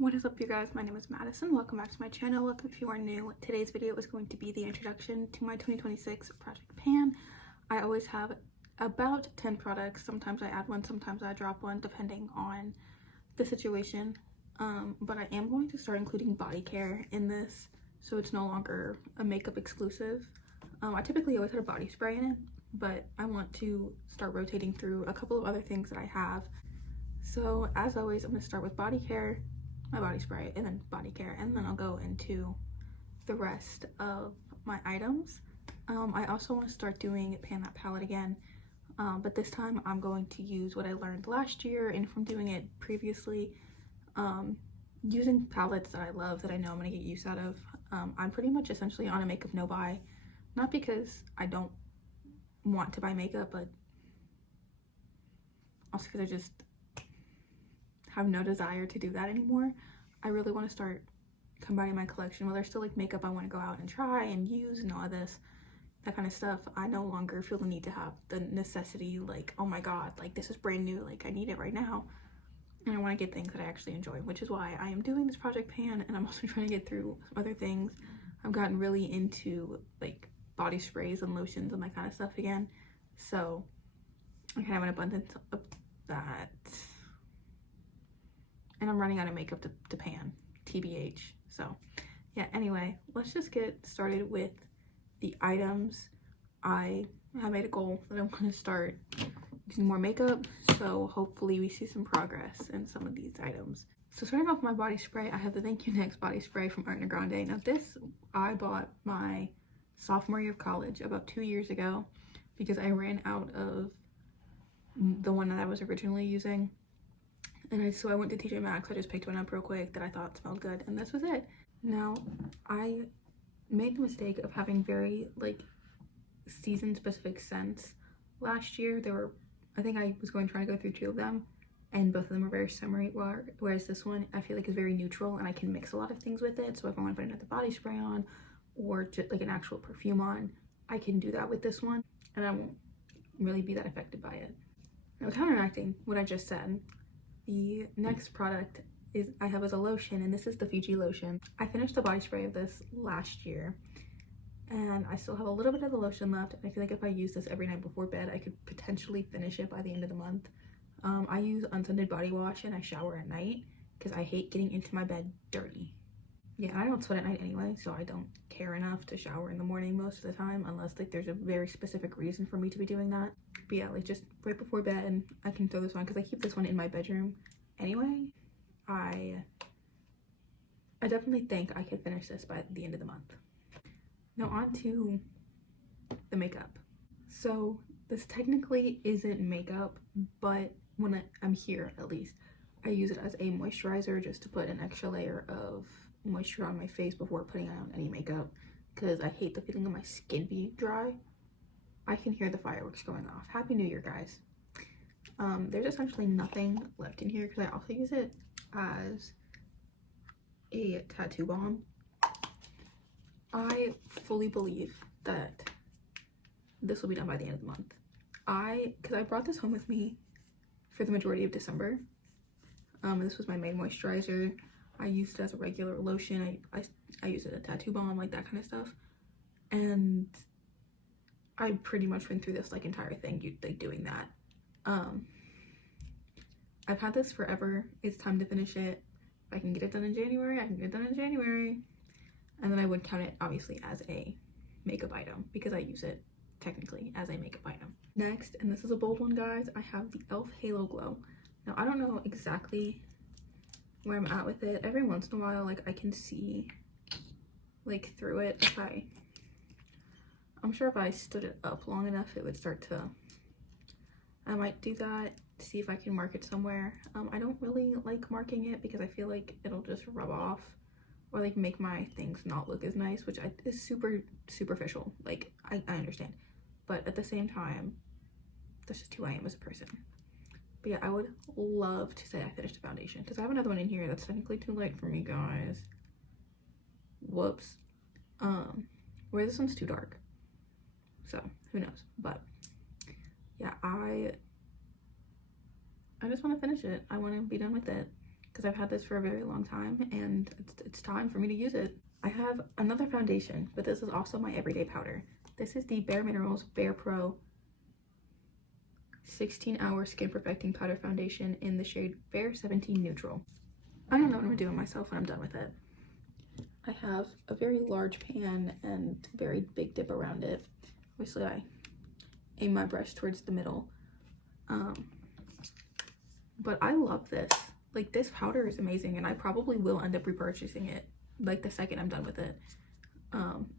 What is up, you guys? My name is Madison. Welcome back to my channel. Welcome if you are new. Today's video is going to be the introduction to my 2026 project pan. I always have about 10 products. Sometimes I add one, sometimes I drop one, depending on the situation. But I am going to start including body care in this, so it's no longer a makeup exclusive. I typically always had a body spray in it, but I want to start rotating through a couple of other things that I have. So as always, I'm going to start with body care, my body spray, and then body care, and then I'll go into the rest of my items. I also want to start doing Pan That Palette again, but this time I'm going to use what I learned last year and from doing it previously, using palettes that I love, that I know I'm going to get use out of. I'm pretty much essentially on a makeup no buy, not because I don't want to buy makeup, but also because I just have no desire to do that anymore. I really want to start combining my collection. While there's still like makeup I want to go out and try and use and all of this, that kind of stuff, I no longer feel the need to have the necessity, like, oh my god, like this is brand new, like I need it right now. And I want to get things that I actually enjoy, which is why I am doing this project pan, and I'm also trying to get through some other things. I've gotten really into like body sprays and lotions and that kind of stuff again, so I kind of have an abundance of that. And I'm running out of makeup to pan, TBH. So yeah, anyway, let's just get started with the items. I have made a goal that I'm going to start using more makeup, so hopefully we see some progress in some of these items. So starting off with my body spray, I have the Thank You Next body spray from Ariana Grande. Now this, I bought my sophomore year of college about 2 years ago because I ran out of the one that I was originally using. And so I went to TJ Maxx. I just picked one up real quick that I thought smelled good, and this was it. Now, I made the mistake of having very like season specific scents last year. I think I was trying to go through 2 of them, and both of them were very summery, whereas this one I feel like is very neutral and I can mix a lot of things with it. So if I want to put another body spray on or just like an actual perfume on, I can do that with this one and I won't really be that affected by it. Now, counteracting what I just said, the next product I have as a lotion, and this is the Fiji lotion. I finished the body spray of this last year, and I still have a little bit of the lotion left. I feel like if I use this every night before bed, I could potentially finish it by the end of the month. I use unscented body wash and I shower at night because I hate getting into my bed dirty. Yeah, I don't sweat at night anyway, so I don't care enough to shower in the morning most of the time, unless like there's a very specific reason for me to be doing that. But yeah, like just right before bed, I can throw this on because I keep this one in my bedroom anyway. I definitely think I could finish this by the end of the month. Now on to the makeup. So this technically isn't makeup, but when I'm here, at least, I use it as a moisturizer just to put an extra layer of moisture on my face before putting on any makeup, because I hate the feeling of my skin being dry. I can hear the fireworks going off. Happy New Year, guys. There's essentially nothing left in here because I also use it as a tattoo balm. I fully believe that this will be done by the end of the month. Because I brought this home with me for the majority of December. This was my main moisturizer. I used it as a regular lotion. I used it as a tattoo balm, like that kind of stuff. And I pretty much went through this like entire thing, like doing that. I've had this forever. It's time to finish it. If I can get it done in January, I can get it done in January. And then I would count it obviously as a makeup item because I use it technically as a makeup item. Next, and this is a bold one, guys, I have the e.l.f. Halo Glow. Now I don't know exactly where I'm at with it. Every once in a while, like I can see like through it. I'm sure if I stood it up long enough it would start to, I might do that, see if I can mark it somewhere. I don't really like marking it because I feel like it'll just rub off or like make my things not look as nice, which is super superficial. Like I understand, but at the same time that's just who I am as a person. But yeah, I would love to say I finished the foundation because I have another one in here that's technically too light for me, guys. Whoops. Where this one's too dark, so who knows. But yeah, I just want to finish it. I want to be done with it because I've had this for a very long time and it's time for me to use it. I have another foundation, but this is also my everyday powder. This is the Bare Minerals Bare Pro 16-hour skin perfecting powder foundation in the shade Bare 17 Neutral. I don't know what I'm doing myself when I'm done with it. I have a very large pan and very big dip around it. Obviously I aim my brush towards the middle. But I love this. Like, this powder is amazing, and I probably will end up repurchasing it like the second I'm done with it.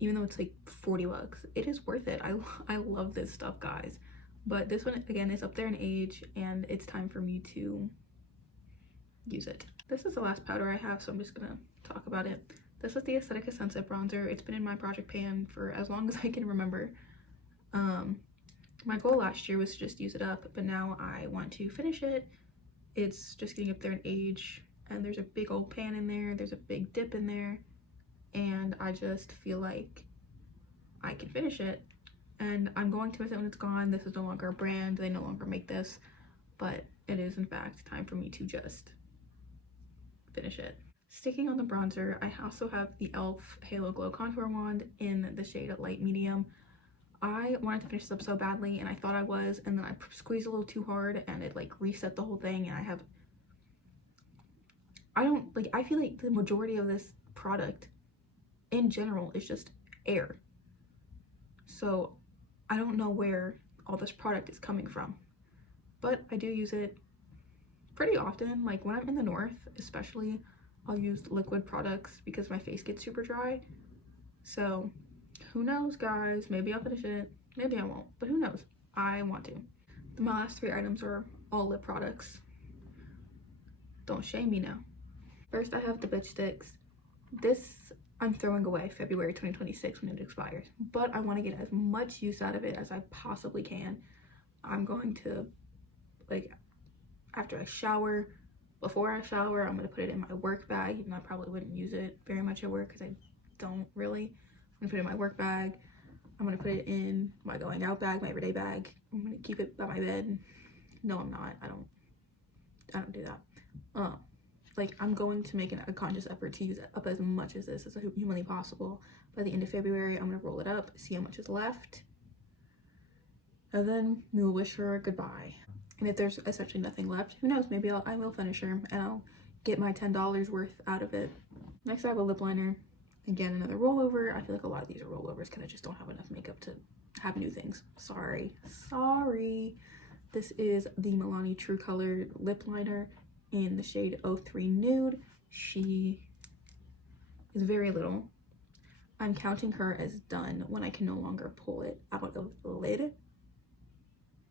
Even though it's like 40 bucks, it is worth it. I love this stuff, guys. But this one, again, is up there in age, and it's time for me to use it. This is the last powder I have, so I'm just gonna talk about it. This is the Aesthetica Sunset Bronzer. It's been in my project pan for as long as I can remember. My goal last year was to just use it up, but now I want to finish it. It's just getting up there in age, and there's a big old pan in there, there's a big dip in there, and I just feel like I can finish it. And I'm going to miss it when it's gone. This is no longer a brand, they no longer make this, but it is in fact time for me to just finish it. Sticking on the bronzer, I also have the e.l.f. Halo Glow Contour Wand in the shade Light Medium. I wanted to finish this up so badly, and I thought I was, and then I squeezed a little too hard and it like reset the whole thing, and I feel like the majority of this product in general is just air. So I don't know where all this product is coming from, but I do use it pretty often. Like when I'm in the north especially, I'll use liquid products because my face gets super dry. So who knows, guys, maybe I'll finish it, maybe I won't, but who knows. I want to. My last 3 items are all lip products. Don't shame me now. First, I have the Bitch Sticks. This I'm throwing away February 2026 when it expires, but I want to get as much use out of it as I possibly can. I'm going to, like, after I shower, before I shower, I'm going to put it in my work bag, even though I probably wouldn't use it very much at work because I don't really. I'm gonna put it in my work bag. I'm gonna put it in my going out bag, my everyday bag. I'm gonna keep it by my bed. No, I'm not. I don't do that. Like, I'm going to make a conscious effort to use up as much of this as humanly possible. By the end of February, I'm gonna roll it up, see how much is left, and then we will wish her goodbye. And if there's essentially nothing left, who knows? Maybe I will finish her and I'll get my $10 worth out of it. Next, I have a lip liner. Again, another rollover. I feel like a lot of these are rollovers because I just don't have enough makeup to have new things. Sorry. This is the Milani True Color lip liner in the shade 03 Nude. She is very little. I'm counting her as done when I can no longer pull it out of the lid,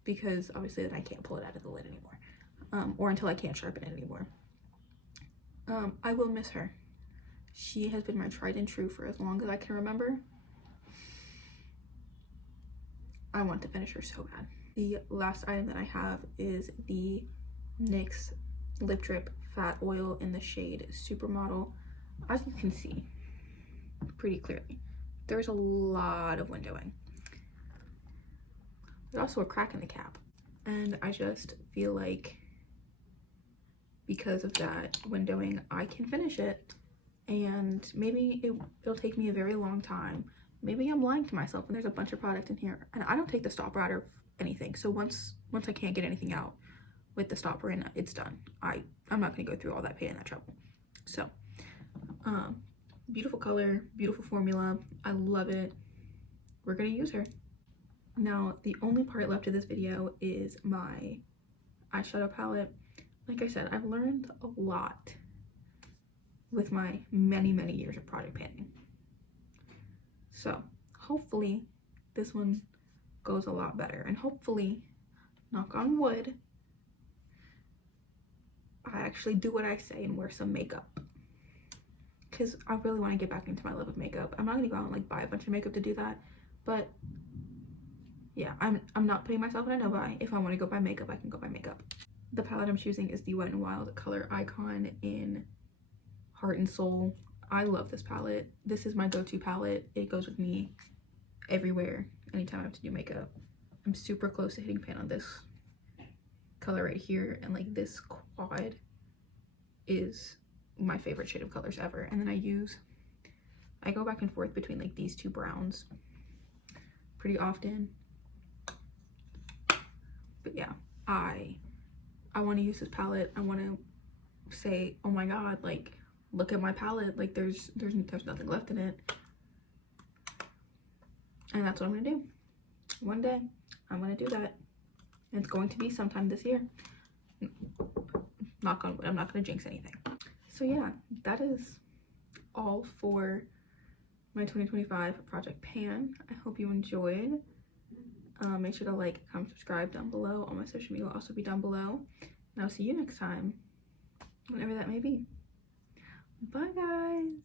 because obviously then I can't pull it out of the lid anymore, or until I can't sharpen it anymore. I will miss her. She has been my tried and true for as long as I can remember. I want to finish her so bad. The last item that I have is the NYX Lip Drip Fat Oil in the shade Supermodel. As you can see pretty clearly, there's a lot of windowing. There's also a crack in the cap, and I just feel like because of that windowing, I can finish it. And maybe it'll take me a very long time. Maybe I'm lying to myself and there's a bunch of product in here, and I don't take the stopper out of anything. So once I can't get anything out with the stopper in, it's done. I'm not gonna go through all that pain and that trouble. So beautiful color, beautiful formula. I love it. We're gonna use her. Now, the only part left of this video is my eyeshadow palette. Like I said, I've learned a lot with my many years of project panning. So hopefully this one goes a lot better, and hopefully, knock on wood, I actually do what I say and wear some makeup, because I really want to get back into my love of makeup. I'm not gonna go out and like buy a bunch of makeup to do that, but yeah, I'm not putting myself in a no-buy. If I want to go buy makeup, I can go buy makeup. The palette I'm choosing is the Wet n Wild color Icon in Heart and Soul. I love this palette. This is my go-to palette. It goes with me everywhere anytime I have to do makeup. I'm super close to hitting pan on this color right here, and like this quad is my favorite shade of colors ever. And then I go back and forth between like these two browns pretty often. But yeah, I want to use this palette. I want to say, oh my god, like look at my palette, like there's nothing left in it. And that's what I'm gonna do. One day I'm gonna do that. It's going to be sometime this year. Knock on wood, I'm not gonna jinx anything. So yeah, that is all for my 2025 Project Pan. I hope you enjoyed. Make sure to like, comment, subscribe down below. All my social media will also be down below. And I'll see you next time, whenever that may be. Bye guys.